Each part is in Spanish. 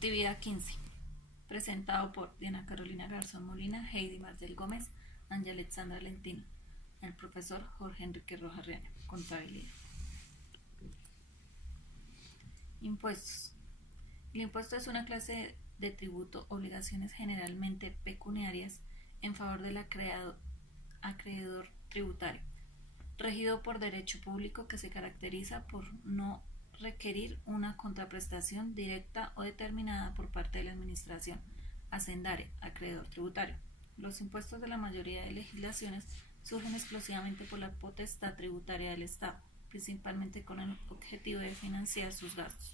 Actividad 15. Presentado por Diana Carolina Garzón Molina, Heidi Marcel Gómez, Ángel Alexandra Lentino. El profesor Jorge Enrique Rojas Reana. Contabilidad. Impuestos. El impuesto es una clase de tributo, obligaciones generalmente pecuniarias en favor del acreedor tributario, regido por derecho público que se caracteriza por no requerir una contraprestación directa o determinada por parte de la administración hacendaria, acreedor tributario. Los impuestos de la mayoría de legislaciones surgen exclusivamente por la potestad tributaria del Estado, principalmente con el objetivo de financiar sus gastos.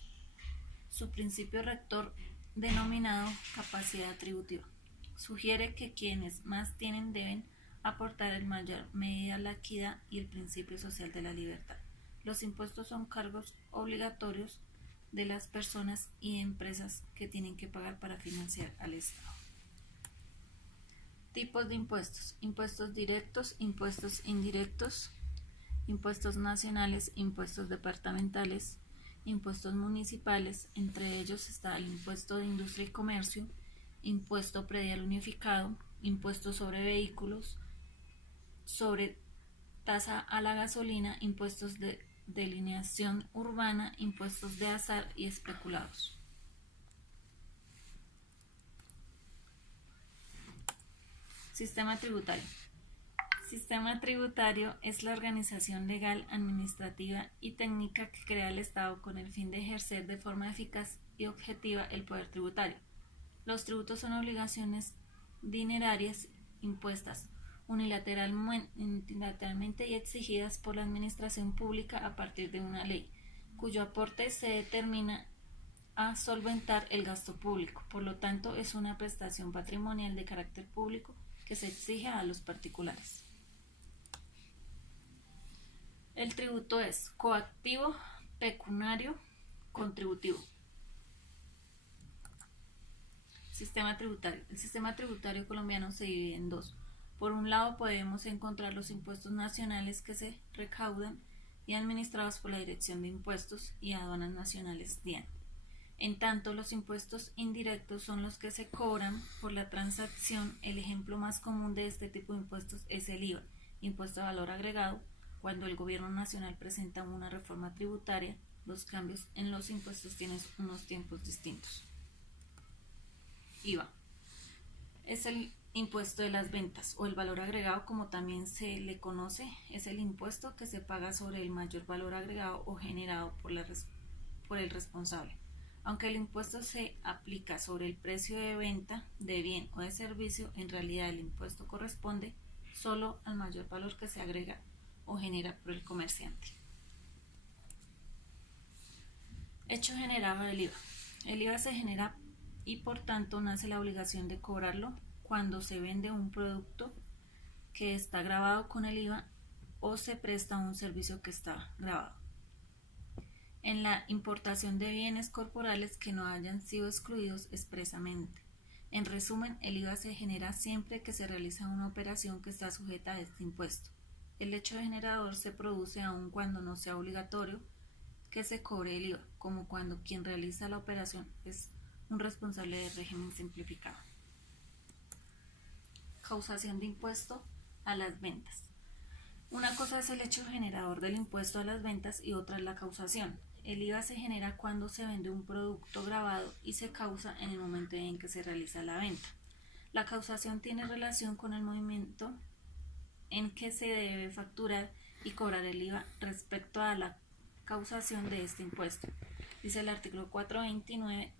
Su principio rector, denominado capacidad tributiva, sugiere que quienes más tienen deben aportar en mayor medida la equidad y el principio social de la libertad. Los impuestos son cargos obligatorios de las personas y empresas que tienen que pagar para financiar al Estado. Tipos de impuestos: impuestos directos, impuestos indirectos, impuestos nacionales, impuestos departamentales, impuestos municipales. Entre ellos está el impuesto de industria y comercio, impuesto predial unificado, impuesto sobre vehículos, sobre tasa a la gasolina, impuestos de delineación urbana, impuestos de azar y especulados. Sistema tributario. Sistema tributario es la organización legal, administrativa y técnica que crea el Estado con el fin de ejercer de forma eficaz y objetiva el poder tributario. Los tributos son obligaciones dinerarias impuestas unilateralmente y exigidas por la administración pública a partir de una ley, cuyo aporte se determina a solventar el gasto público. Por lo tanto, es una prestación patrimonial de carácter público que se exige a los particulares. El tributo es coactivo, pecuniario, contributivo. Sistema tributario. El sistema tributario colombiano se divide en dos. Por un lado podemos encontrar los impuestos nacionales que se recaudan y administrados por la Dirección de Impuestos y Aduanas Nacionales DIAN. En tanto, los impuestos indirectos son los que se cobran por la transacción. El ejemplo más común de este tipo de impuestos es el IVA, impuesto a valor agregado. Cuando el gobierno nacional presenta una reforma tributaria, los cambios en los impuestos tienen unos tiempos distintos. IVA es el impuesto de las ventas o el valor agregado, como también se le conoce. Es el impuesto que se paga sobre el mayor valor agregado o generado por el responsable. Aunque el impuesto se aplica sobre el precio de venta de bien o de servicio, en realidad el impuesto corresponde solo al mayor valor que se agrega o genera por el comerciante. Hecho generado del IVA. El IVA se genera y por tanto nace la obligación de cobrarlo cuando se vende un producto que está gravado con el IVA o se presta un servicio que está gravado. En la importación de bienes corporales que no hayan sido excluidos expresamente. En resumen, el IVA se genera siempre que se realiza una operación que está sujeta a este impuesto. El hecho generador se produce aun cuando no sea obligatorio que se cobre el IVA, como cuando quien realiza la operación es un responsable del régimen simplificado. Causación de impuesto a las ventas. Una cosa es el hecho generador del impuesto a las ventas y otra es la causación. El IVA se genera cuando se vende un producto gravado y se causa en el momento en que se realiza la venta. La causación tiene relación con el momento en que se debe facturar y cobrar el IVA respecto a la causación de este impuesto. Dice el artículo 429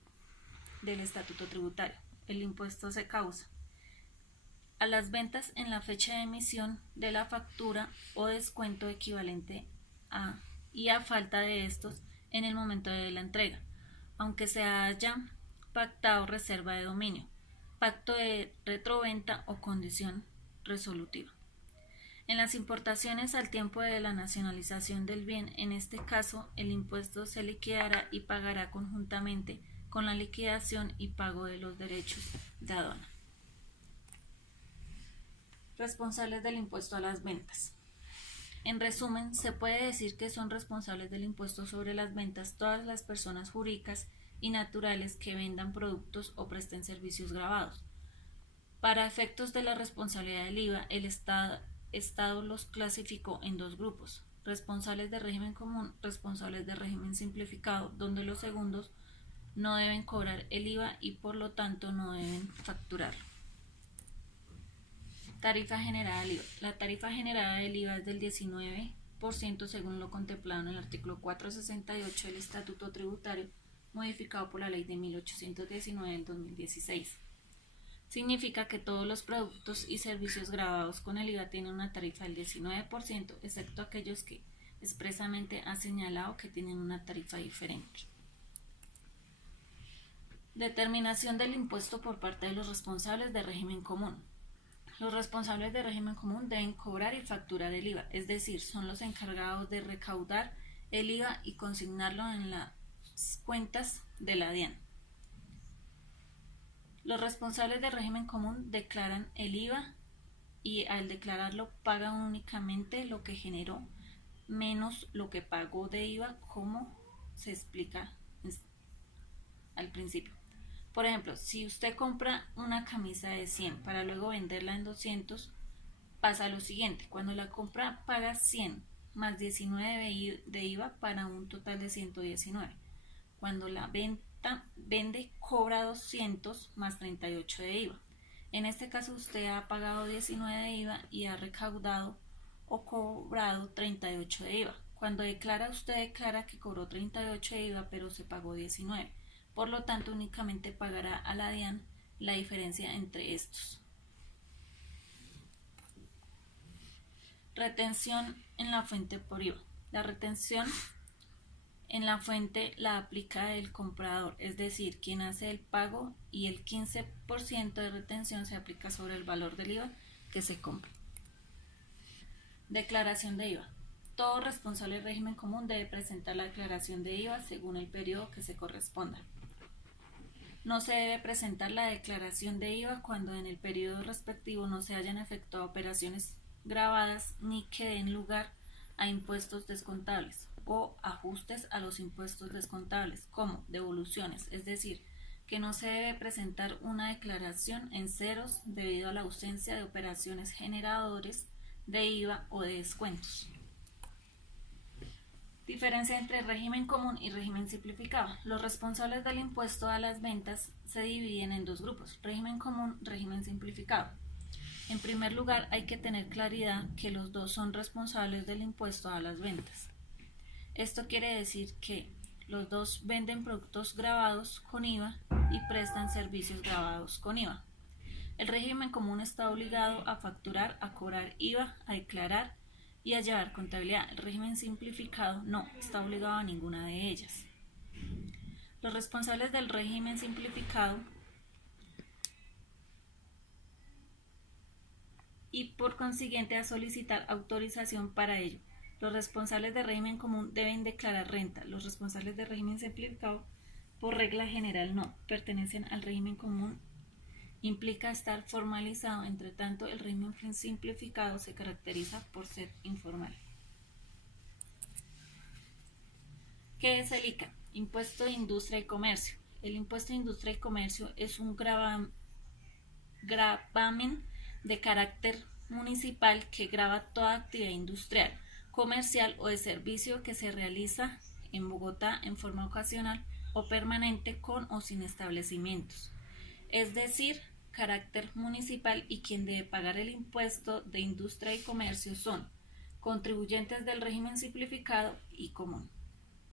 del Estatuto Tributario. El impuesto se causa a las ventas en la fecha de emisión de la factura o descuento equivalente y a falta de estos en el momento de la entrega, aunque se haya pactado reserva de dominio, pacto de retroventa o condición resolutiva. En las importaciones al tiempo de la nacionalización del bien, en este caso, el impuesto se liquidará y pagará conjuntamente con la liquidación y pago de los derechos de aduana. Responsables del impuesto a las ventas. En resumen, se puede decir que son responsables del impuesto sobre las ventas todas las personas jurídicas y naturales que vendan productos o presten servicios gravados. Para efectos de la responsabilidad del IVA, el Estado los clasificó en dos grupos: responsables de régimen común, responsables de régimen simplificado, donde los segundos no deben cobrar el IVA y por lo tanto no deben facturarlo. Tarifa generada del IVA. La tarifa generada del IVA es del 19% según lo contemplado en el artículo 468 del Estatuto Tributario, modificado por la Ley de 1819 del 2016. Significa que todos los productos y servicios gravados con el IVA tienen una tarifa del 19%, excepto aquellos que expresamente ha señalado que tienen una tarifa diferente. Determinación del impuesto por parte de los responsables de régimen común. Los responsables de régimen común deben cobrar y facturar el IVA, es decir, son los encargados de recaudar el IVA y consignarlo en las cuentas de la DIAN. Los responsables de régimen común declaran el IVA y al declararlo pagan únicamente lo que generó menos lo que pagó de IVA, como se explica al principio. Por ejemplo, si usted compra una camisa de 100 para luego venderla en 200, pasa lo siguiente: cuando la compra paga 100 más 19 de IVA para un total de 119. Cuando la vende cobra 200 más 38 de IVA. En este caso usted ha pagado 19 de IVA y ha recaudado o cobrado 38 de IVA. Cuando declara, usted declara que cobró 38 de IVA pero se pagó 19. Por lo tanto, únicamente pagará a la DIAN la diferencia entre estos. Retención en la fuente por IVA. La retención en la fuente la aplica el comprador, es decir, quien hace el pago, y el 15% de retención se aplica sobre el valor del IVA que se compra. Declaración de IVA. Todo responsable del régimen común debe presentar la declaración de IVA según el periodo que se corresponda. No se debe presentar la declaración de IVA cuando en el periodo respectivo no se hayan efectuado operaciones gravadas ni que den lugar a impuestos descontables o ajustes a los impuestos descontables, como devoluciones, es decir, que no se debe presentar una declaración en ceros debido a la ausencia de operaciones generadores de IVA o de descuentos. Diferencia entre régimen común y régimen simplificado. Los responsables del impuesto a las ventas se dividen en dos grupos: régimen común, régimen simplificado. En primer lugar, hay que tener claridad que los dos son responsables del impuesto a las ventas. Esto quiere decir que los dos venden productos gravados con IVA y prestan servicios gravados con IVA. El régimen común está obligado a facturar, a cobrar IVA, a declarar y a llevar contabilidad. El régimen simplificado no está obligado a ninguna de ellas. Los responsables del régimen simplificado y por consiguiente a solicitar autorización para ello. Los responsables de régimen común deben declarar renta. Los responsables de régimen simplificado, por regla general, no pertenecen al régimen común. Implica estar formalizado. Entre tanto, el régimen simplificado se caracteriza por ser informal. ¿Qué es el ICA? Impuesto de Industria y Comercio. El impuesto de Industria y Comercio es un gravamen de carácter municipal que grava toda actividad industrial, comercial o de servicio que se realiza en Bogotá en forma ocasional o permanente con o sin establecimientos, es decir, carácter municipal, y quien debe pagar el impuesto de industria y comercio son contribuyentes del régimen simplificado y común.